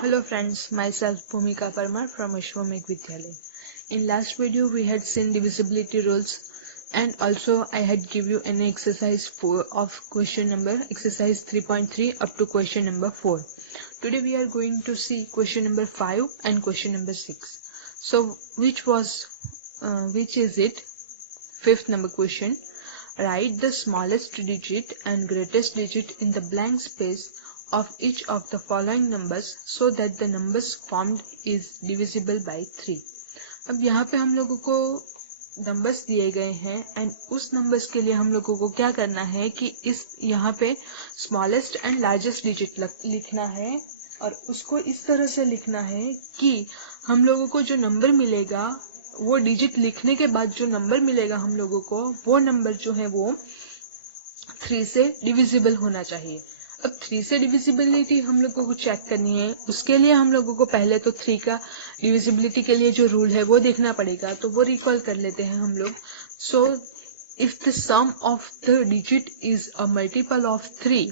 Hello friends, myself Bhumika Parmar from Ashwamekh Vidyalaya. In last video we had seen divisibility rules and also I had give you an exercise 4 of question number exercise 3.3 up to question number 4. Today we are going to see question number 5 and question number 6. So which is it? Fifth number question. Write the smallest digit and greatest digit in the blank space of each of the following numbers so that the numbers formed is divisible by 3. अब यहाँ पे हम लोगों को numbers दिए गए हैं and उस नंबर्स के लिए हम लोगों को क्या करना है कि इस यहाँ पे स्मॉलेस्ट एंड लार्जेस्ट डिजिट लिखना है और उसको इस तरह से लिखना है कि हम लोगों को जो नंबर मिलेगा वो डिजिट लिखने के बाद जो नंबर मिलेगा हम लोगों को वो नंबर जो है वो 3 से डिविजिबल होना चाहिए। अब 3 से डिविजिबिलिटी हम लोगों को चेक करनी है, उसके लिए हम लोगों को पहले तो 3 का डिविजिबिलिटी के लिए जो रूल है वो देखना पड़ेगा, तो वो रिकॉल कर लेते हैं हम लोग। So if the sum of the digit is a multiple of 3,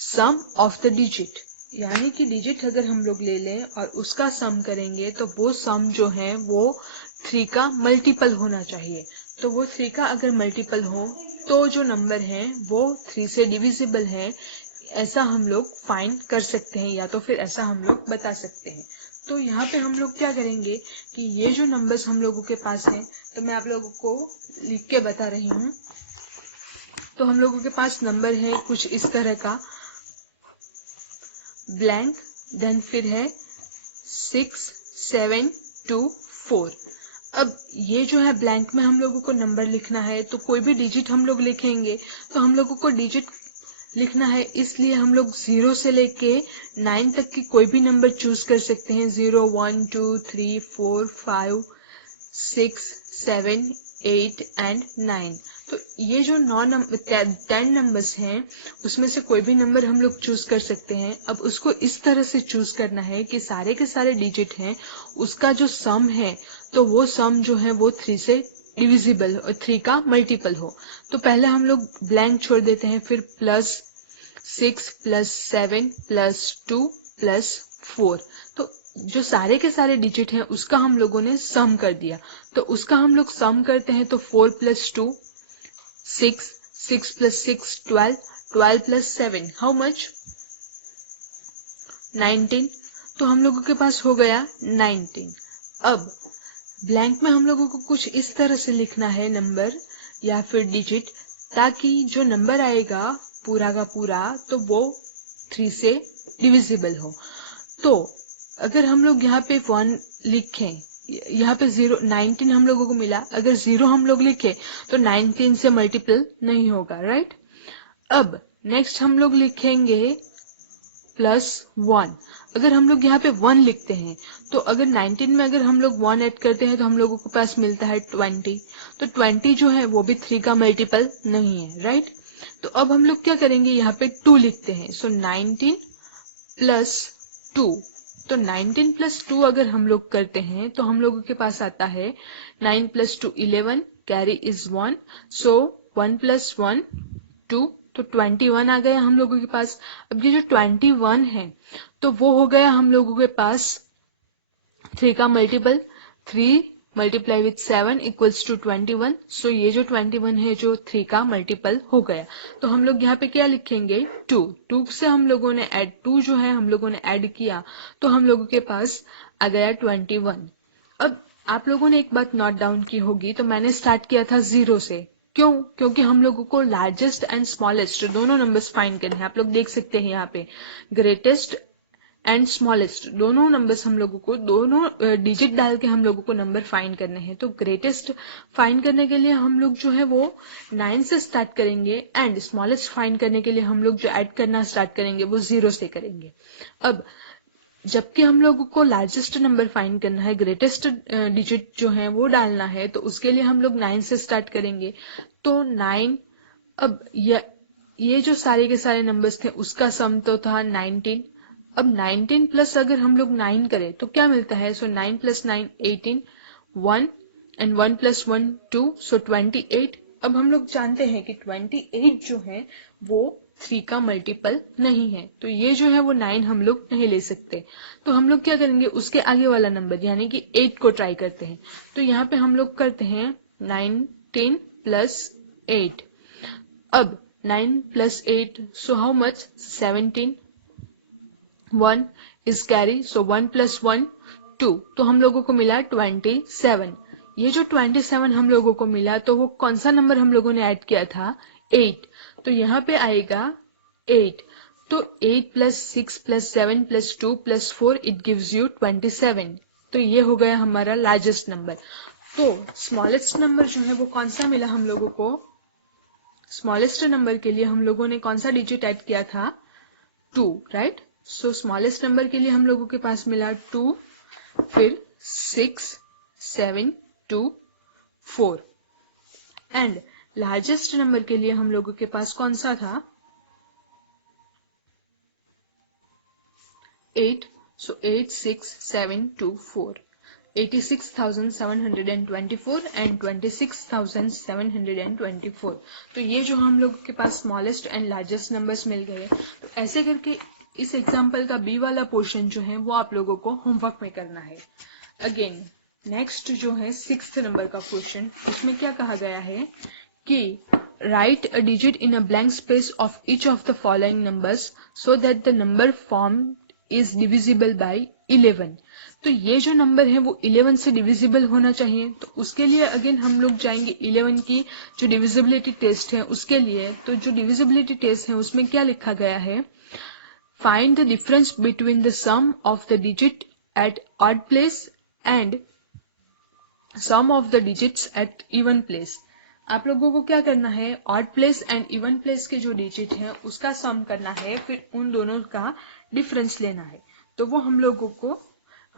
sum of the digit यानी कि डिजिट अगर हम लोग ले लें और उसका सम करेंगे तो वो सम जो है वो 3 का मल्टीपल होना चाहिए। तो वो 3 का अगर मल्टीपल हो तो जो नंबर है वो 3 से डिविजिबल है, ऐसा हम लोग फाइंड कर सकते हैं या तो फिर ऐसा हम लोग बता सकते हैं। तो यहाँ पे हम लोग क्या करेंगे कि ये जो नंबर्स हम लोगों के पास हैं तो मैं आप लोगों को लिख के बता रही हूँ। तो हम लोगों के पास नंबर है कुछ इस तरह का, ब्लैंक, देन फिर है 6, 7, 2, 4। अब ये जो है ब्लैंक में हम लोगों को नंबर लिखना है, तो कोई भी डिजिट हम लोग लिखेंगे तो हम लोगों को डिजिट लिखना है, इसलिए हम लोग 0 से लेके 9 तक की कोई भी नंबर चूज कर सकते हैं। 0, 1, 2, 3, 4, 5, 6, 7, 8 एंड 9। तो ये जो 10 नंबर्स हैं उसमें से कोई भी नंबर हम लोग चूज कर सकते हैं। अब उसको इस तरह से चूज करना है कि सारे के सारे डिजिट हैं उसका जो सम है तो वो सम जो है वो 3 से डिविजिबल और 3 का मल्टीपल हो। तो पहले हम लोग ब्लैंक छोड़ देते हैं, फिर +6 +7 +2 +4। तो जो सारे के सारे डिजिट हैं उसका हम लोगों ने सम कर दिया। तो उसका हम लोग सम करते हैं तो 4 + 2 6, 6 + 6 12, 12 + 7 हाउ मच 19। तो हम लोगों के पास हो गया 19। अब ब्लैंक में हम लोगों को कुछ इस तरह से लिखना है नंबर या फिर डिजिट, ताकि जो नंबर आएगा पूरा का पूरा तो वो 3 से डिविजिबल हो। तो अगर हम लोग यहाँ पे 1 लिखें, यहाँ पे 19 हम लोगों को मिला, अगर 0 हम लोग लिखे तो 19 से मल्टीपल नहीं होगा, राइट। अब नेक्स्ट हम लोग लिखेंगे +1। अगर हम लोग यहाँ पे 1 लिखते हैं तो अगर 19 में अगर हम लोग 1 ऐड करते हैं तो हम लोगों के पास मिलता है 20। तो 20 जो है वो भी 3 का मल्टीपल नहीं है, राइट। तो अब हम लोग क्या करेंगे, यहाँ पे 2 लिखते हैं। सो 19 + 2। तो 19 + 2 अगर हम लोग करते हैं तो हम लोगों के पास आता है 9 + 2 11, कैरी इज 1, सो 1 + 1 2, तो 21 आ गया हम लोगों के पास। अब ये जो 21 है तो वो हो गया हम लोगों के पास 3 का मल्टीपल। 3 × 7 = 21। सो ये जो 21 है जो 3 का मल्टीपल हो गया। तो हम लोग यहाँ पे क्या लिखेंगे 2 से हम लोगों ने ऐड 2 जो है हम लोगों ने ऐड किया तो हम लोगों के पास आ गया 21। अब आप लोगों ने एक बात नोट डाउन की होगी, तो मैंने स्टार्ट किया था 0 से। क्यों? क्योंकि हम लोगों को लार्जेस्ट एंड स्मॉलेस्ट दोनों नंबर्स फाइंड करने हैं। आप लोग देख सकते हैं यहाँ पे ग्रेटेस्ट एंड स्मॉलेस्ट दोनों नंबर्स हम लोगों को दोनों डिजिट डाल के हम लोगों को नंबर फाइंड करने हैं। तो ग्रेटेस्ट फाइंड करने के लिए हम लोग जो है वो 9 से स्टार्ट करेंगे एंड स्मॉलेस्ट फाइंड करने के लिए हम लोग जो ऐड करना स्टार्ट करेंगे वो 0 से करेंगे। अब जबकि हम लोगों को लार्जेस्ट नंबर फाइंड करना है, ग्रेटेस्ट डिजिट जो है वो डालना है, तो उसके लिए हम लोग 9 से स्टार्ट करेंगे। तो 9, अब ये जो सारे के सारे नंबर्स थे उसका सम तो था 19। अब 19 प्लस अगर हम लोग 9 करें तो क्या मिलता है, सो 9 + 9 18, 1 एंड 1 + 1 2, सो 28। अब हम लोग जानते हैं कि 28 जो है वो 3 का मल्टीपल नहीं है, तो ये जो है वो 9 हम लोग नहीं ले सकते। तो हम लोग क्या करेंगे, उसके आगे वाला नंबर यानी कि 8 को ट्राई करते हैं। तो यहाँ पे हम लोग करते हैं 19 प्लस 8। अब 9 plus 8, so how much, 17। 1 is carry, so 1 plus 1 2, तो हम लोगों को मिला 27। ये जो 27 हम लोगों को मिला, तो वो कौन सा नंबर हम लोगों ने ऐड किया था, 8। तो यहाँ पे आएगा 8। तो 8 plus 6 plus 7 plus 2 plus 4 it gives you 27। तो ये हो गया हमारा लार्जेस्ट नंबर। तो स्मॉलेस्ट नंबर जो है वो कौन सा मिला हम लोगों को, स्मॉलेस्ट नंबर के लिए हम लोगों ने कौन सा डिजिट ऐड किया था, 2, राइट। सो स्मॉलेस्ट नंबर के लिए हम लोगों के पास मिला 2, फिर 6, 7, 2, 4। एंड लार्जेस्ट नंबर के लिए हम लोगों के पास कौन सा था, 8। सो 8, 6, 7, 2, 4, 86,724 एंड 26,724। तो ये जो हम लोगों के पास स्मॉलेस्ट एंड लार्जेस्ट नंबर्स मिल गए। तो ऐसे करके इस एग्जाम्पल का बी वाला पोर्शन जो है वो आप लोगों को होमवर्क में करना है। अगेन नेक्स्ट जो है 6th नंबर का क्वेश्चन, उसमें क्या कहा गया है कि right a digit in a blank space of each of the following numbers so that the number form is divisible by 11। तो ये जो नंबर है वो 11 से डिविजिबल होना चाहिए। तो उसके लिए अगेन हम लोग जाएंगे 11 की जो डिविजिबिलिटी टेस्ट है उसके लिए। तो जो डिविजिबिलिटी टेस्ट है उसमें क्या लिखा गया है, find the difference between the sum of the digit at odd place and sum of the digits at even place. आप लोगों को क्या करना है, odd place and even place के जो डिजिट है उसका सम करना है, फिर उन दोनों का डिफरेंस लेना है। तो वो हम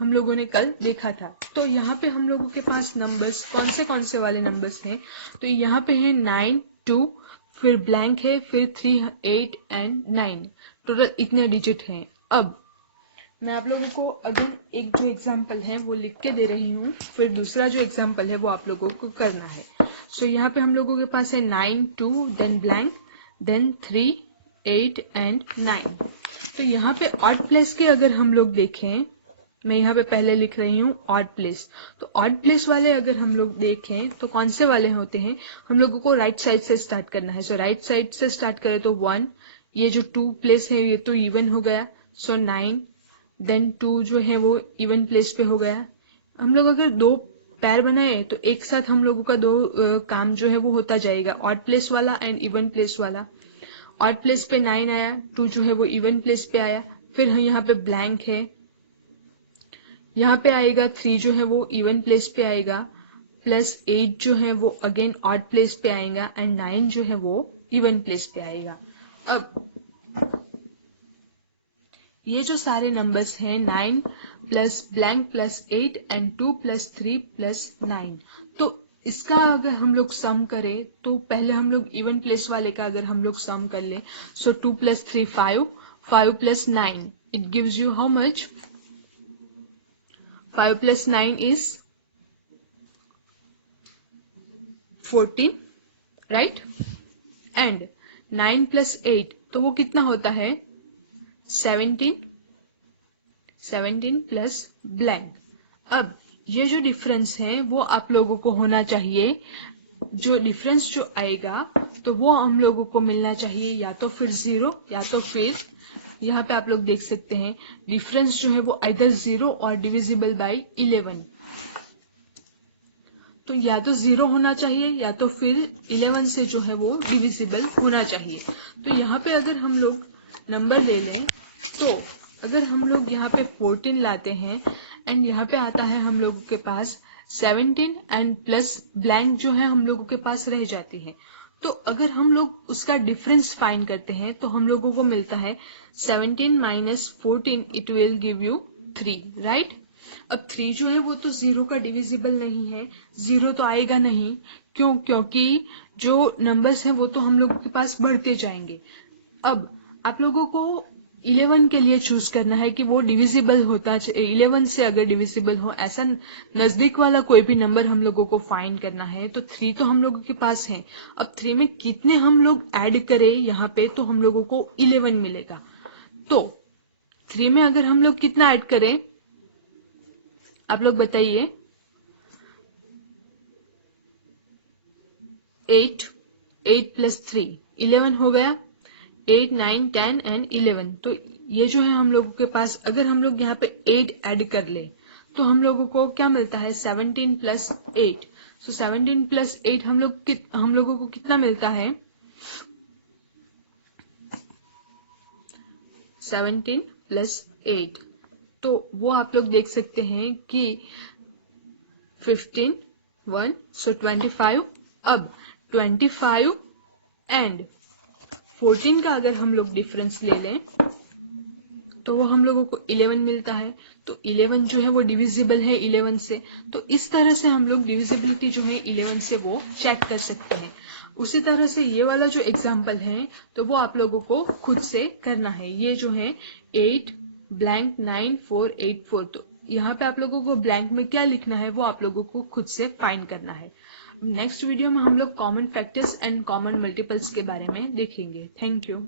लोगों ने कल देखा था। तो यहाँ पे हम लोगों के पास नंबर्स कौन से वाले नंबर्स हैं, तो यहाँ पे है 9, 2, फिर ब्लैंक है, फिर 3, 8 एंड 9। टोटल इतने डिजिट हैं। अब मैं आप लोगों को अगेन एक जो एग्जाम्पल है वो लिख के दे रही हूँ, फिर दूसरा जो एग्जाम्पल है वो आप लोगों को करना है। सो यहाँ पे हम लोगों के पास है 9, 2, देन ब्लैंक, देन 3, 8 एंड 9। तो यहाँ पे ऑड प्लेस के अगर हम लोग देखें, मैं यहाँ पे पहले लिख रही हूँ ऑड प्लेस। तो ऑड प्लेस वाले अगर हम लोग देखें तो कौन से वाले होते हैं, हम लोगों को राइट साइड से स्टार्ट करना है। सो राइट साइड से स्टार्ट करें तो 1, ये जो 2 प्लेस है ये तो इवन हो गया। सो 9, देन 2 जो है वो इवन प्लेस पे हो गया। हम लोग अगर 2 पैर बनाए तो एक साथ हम लोगों का 2 काम जो है वो होता जाएगा, ऑड प्लेस वाला एंड इवन प्लेस वाला। ऑड प्लेस पे 9 आया, 2 जो है वो इवन प्लेस पे आया, फिर यहाँ पे ब्लैंक है, यहाँ पे आएगा 3 जो है वो इवन प्लेस पे आएगा, प्लस 8 जो है वो अगेन ऑड प्लेस पे आएगा एंड 9 जो है वो इवन प्लेस पे आएगा। अब ये जो सारे नंबर्स हैं 9 plus blank plus 8 and 2 plus 3 plus 9, तो इसका अगर हम लोग सम करें तो पहले हम लोग इवन प्लेस वाले का अगर हम लोग सम कर ले, सो 2 plus 3 5, 5 plus 9 it gives you how much, 5 plus 9 is 14, right. And 9 plus 8 तो वो कितना होता है, 17 प्लस ब्लैंक। अब ये जो डिफरेंस है वो आप लोगों को होना चाहिए, जो डिफरेंस जो आएगा तो वो हम लोगों को मिलना चाहिए या तो फिर 0 या तो फिर यहाँ पे आप लोग देख सकते हैं डिफरेंस जो है वो आइदर 0 और डिविजिबल बाय 11। तो या तो 0 होना चाहिए या तो फिर 11 से जो है वो डिविजिबल होना चाहिए। तो यहाँ पे अगर हम लोग नंबर ले लें, तो अगर हम लोग यहाँ पे 14 लाते हैं एंड यहाँ पे आता है हम लोगों के पास 17 एंड प्लस ब्लैंक जो है हम लोगों के पास रह जाती है। तो अगर हम लोग उसका डिफरेंस फाइंड करते हैं तो हम लोगों को मिलता है 17 minus 14 it will give you 3, right. अब 3 जो है वो तो 0 का डिविजिबल नहीं है, 0 तो आएगा नहीं। क्यों? क्योंकि जो नंबर्स हैं वो तो हम लोगों के पास बढ़ते जाएंगे। अब आप लोगों को 11 के लिए चूज करना है कि वो डिविजिबल होता चाहिए, 11 से अगर डिविजिबल हो ऐसा नजदीक वाला कोई भी नंबर हम लोगों को फाइंड करना है। तो 3 तो हम लोगों के पास है, अब 3 में कितने हम लोग ऐड करें यहाँ पे तो हम लोगों को 11 मिलेगा। तो 3 में अगर हम लोग कितना ऐड करें, आप लोग बताइए। 8 प्लस 3 11 हो गया। 8, 9, 10 एंड 11। तो ये जो है हम लोगों के पास, अगर हम लोग यहाँ पे 8 ऐड कर ले तो हम लोगों को क्या मिलता है, 17 प्लस 8। सो 17 प्लस 8 हम लोगों को कितना मिलता है, 17 प्लस 8। तो वो आप लोग देख सकते हैं कि 15, 1, सो 25। अब 25 एंड 14 का अगर हम लोग डिफरेंस ले लें तो वो हम लोगों को 11 मिलता है। तो 11 जो है वो डिविजिबल है 11 से। तो इस तरह से हम लोग डिविजिबिलिटी जो है 11 से वो चेक कर सकते हैं। उसी तरह से ये वाला जो एग्जाम्पल है तो वो आप लोगों को खुद से करना है। ये जो है 8 ब्लैंक 9 4 8 4। तो यहाँ पे आप लोगों को ब्लैंक में क्या लिखना है वो आप लोगों को खुद से फाइंड करना है। नेक्स्ट वीडियो में हम लोग common factors and common multiples के बारे में देखेंगे। Thank you.